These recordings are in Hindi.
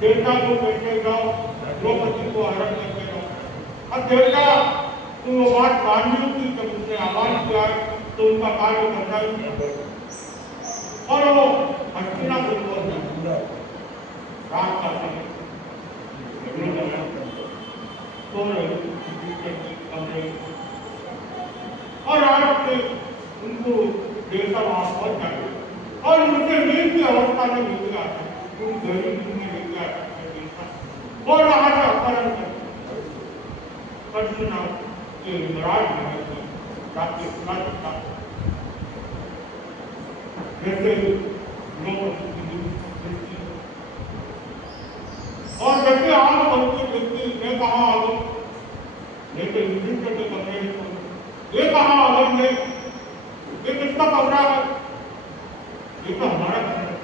डेटा को करके जाओ जो देवता तो वो बात माननी थी, जब उसने आवाज किया तो उनका कार्य करना ही था। और वो हस्तिनापुर को रात का समय तो कमरे और रात में उनको देवता वहां पहुंच जाते और उनके नींद की अवस्था में मिल गया था, उन गरीब में मिल गया था और वहां से अपहरण कर परशुराम के महाराज महल में जाके सुना सकता जैसे लोग और जैसे आप पहुंचे व्यक्ति मैं कहा आ गई, जैसे युधिष्ठिर के कमरे में ये कहा आ गई है, ये किसका कमरा है, ये तो हमारा घर है।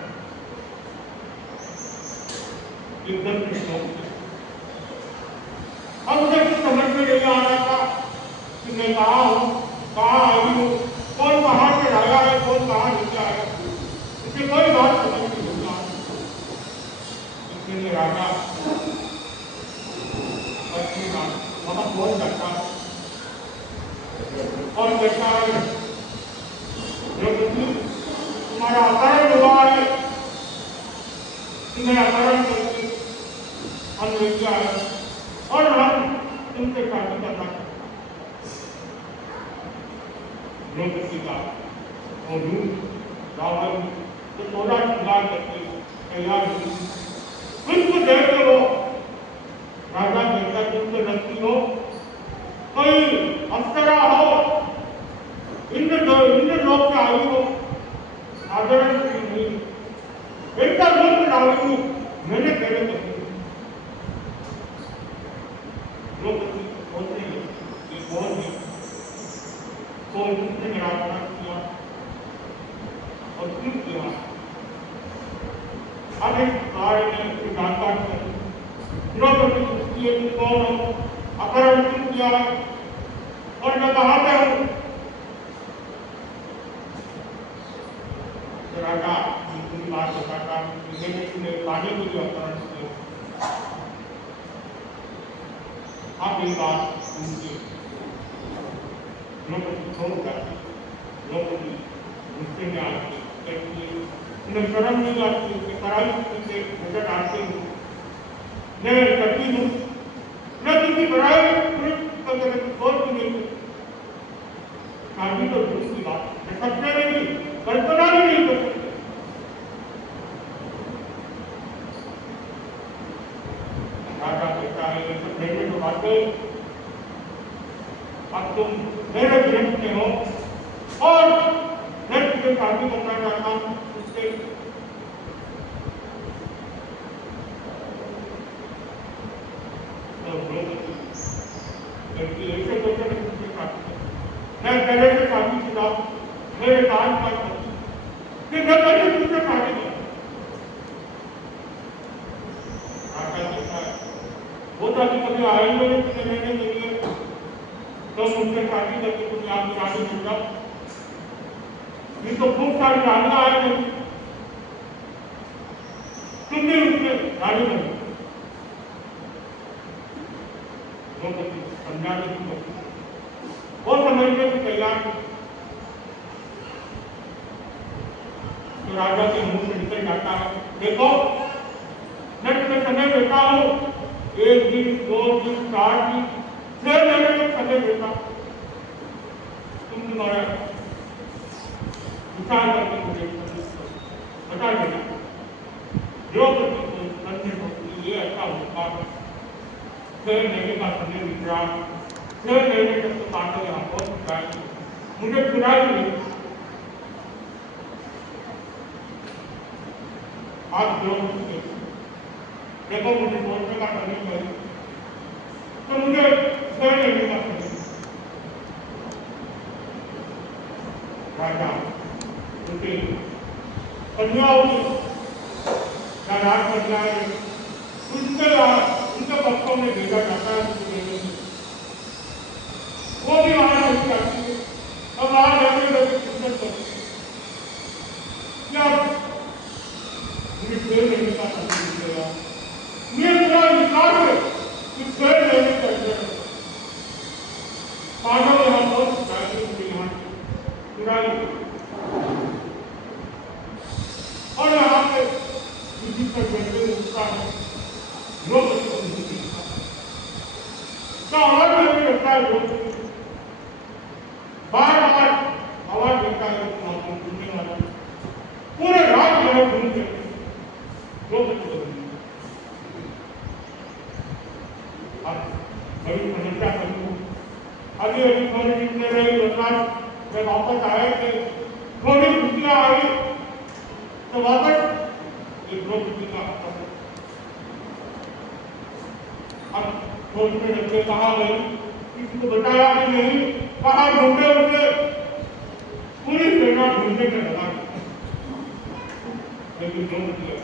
एकदम अब मुझे कुछ समझ में नहीं आ रहा था कि मैं कहाँ हूँ, कहाँ आई हूँ, कौन कहाँ से आया है, कौन कहाँ नीचे आया, इससे कोई बात समझ में नहीं आ रही। इसलिए राजा वहाँ पहुँच जाता और कहता है जो तुम्हारा अपहरण हुआ है, तुम्हें अपहरण करके हम लेके आए और हम तुमसे शादी करना द्रौपदी का और रावण तो 16 श्रृंगार करके तैयार हुई। कुछ देर के वो राजा कहता तुमसे लगती हो कोई अप्सरा हो, इंद्र लोक से आई हो, साधारण सी नहीं, ऐसा रूप डाली हूँ मैंने पहले कही। द्रौपदी बोलते हैं कि कौन है, कौन किसने मेरा अपराध किया और क्यों किया। अब इस बारे में जानकारी करें, द्रौपदी पूछती है कि कौन हो, अपहरण क्यों किया है और मैं कहाँ पे हूँ। राजा पूरी बात बताता मैंने तुम्हें पाने के लिए अपहरण किया। आप ये बात सुनते द्रौपदी छोड़ जाती, द्रौपदी गुस्से में आती कहती है उन्हें शर्म नहीं आती कि पराई से नजर आते हूँ, मैं करती हूँ, मैं किसी पराई पुरुष वगैरह की सोच भी नहीं करती। शादी तो दूर की बात, मैं सपने में भी कल्पना भी नहीं कर सकती। राजा कहता है ये सपने में तो बातें, अब तुम मेरे विरुद्ध में हो और मैं तुझे शादी करना चाहता हूँ उससे। ऐसे सोचे मैं तुझसे शादी करूँ, मैं पहले से शादी शुदा, मेरे कान पर कि मैं पहले तुझसे शादी करूँ। राजा कहता है वो तो अभी कभी आई नहीं, तुम्हें लेने के लिए तो मुझसे शादी करके तुम यहाँ की रानी बन जाओ। ये तो खूब सारी रानियां आए नहीं, तुम भी उससे रानी बनी। समझाने की कोशिश वो समझने की तैयार थी। तो राजा के मुंह से निकल जाता है देखो मैं तुम्हें समय देता हूँ, 1 दिन 2 दिन 4 दिन 6 महीने तक समय देता हूँ, तुम तुम्हारा विचार करके मुझे बता देना। द्रौपदी को संदेह होती ये अच्छा होता 6 महीने का समय विश्राम, 6 महीने तक तो पांडव यहाँ पहुंच जाएंगे, मुझे चुराई नहीं। आप द्रौपदी देखो मुझे सोचने का समय चाहिए, तो मुझे 6 महीने का समय। राजा उनके कन्याओं या राजकन्याएं उनके पक्षों में भेजा जाता है, वो भी वहां नहीं जाती है और वहां रहते रहते चिंतन करती है क्या मुझे 6 महीने का समय मिलेगा। ये पूरा विचार है कि 6 महीने का है द्रौपदी, बार बार आवाज देता है सुनने वाला, पूरे राज्य में घूमते द्रौपदी को बड़ी समस्या करूँ अभी अभी थोड़ी जितने रही धनराज जब वापस आए थे थोड़ी खुशियाँ आई तो वापस द्रौपदी का अब द्रौपदी ने कहा गई किसी को बताया भी नहीं, कहा ढूंढे उसे, पूरी सेना ढूंढने में लगा, लेकिन द्रौपदी को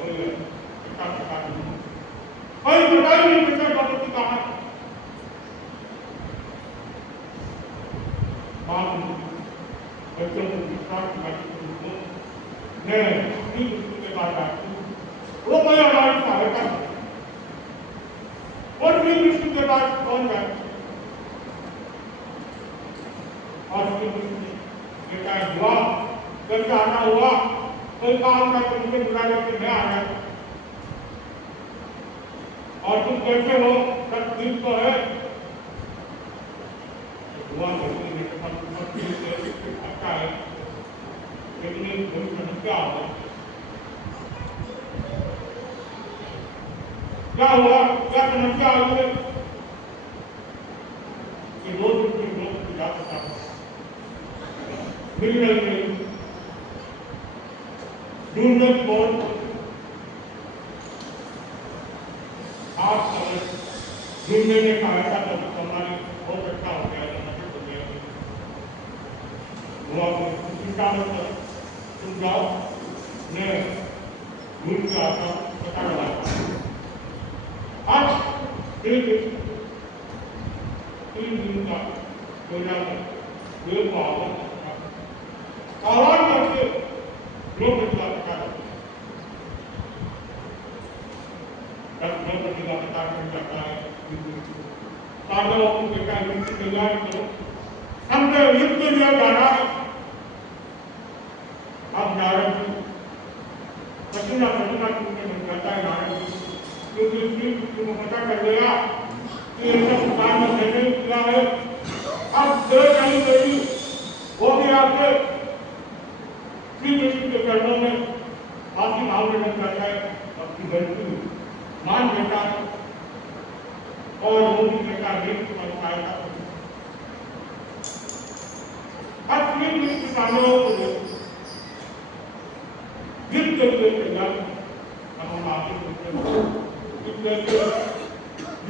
कोई पता नहीं बेटा द्रौपदी कहा बच्चों को विश्वास के बाद वो कोई हमारी सहायता कर और श्री विष्णु के बाद कौन जाए और श्री विष्णु बेटा हुआ घर से आना हुआ कोई काम का तो मुझे बुला लेके मैं आ गया और तुम कैसे हो सब ठीक तो है हुआ अच्छा है लेकिन क्या होगा क्या हुआ क्या समस्या आई है कि दो दिन लोग जा सकता मिल रही है ढूंढने की बहुत आप ढूंढने में सहायता कर हमारी बहुत अच्छा हो गया चिंता मत करो तुम जाओ मैं ढूंढ के आता हूँ पता लगाता हूँ आज तीन दिन का कोयला देव को आह्वान करके द्रौपदी का पता द्रौपदी का पता चल जाता है पांडवों को बेटा युद्ध की तैयारी करो हमने युद्ध के लिए जाना है अब नारद जी पसीना पसीना टूटने लग जाता है नारद जी क्योंकि श्री कृष्ण को पता कर गया कि ये सब काम में मैंने किया है अब देर नहीं गई वो भी आके श्री कृष्ण के चरणों में माफी मांगने लग जाता है अपनी गलती मान लेता है और वो भी बेटा नहीं कर पाएगा अब श्री कृष्ण पांडवों को युद्ध के लिए तैयार हम आगे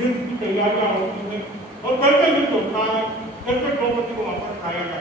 युद्ध की तैयारियां होती है और कैसे युद्ध होता है कैसे द्रौपदी को वापस लाया जाता है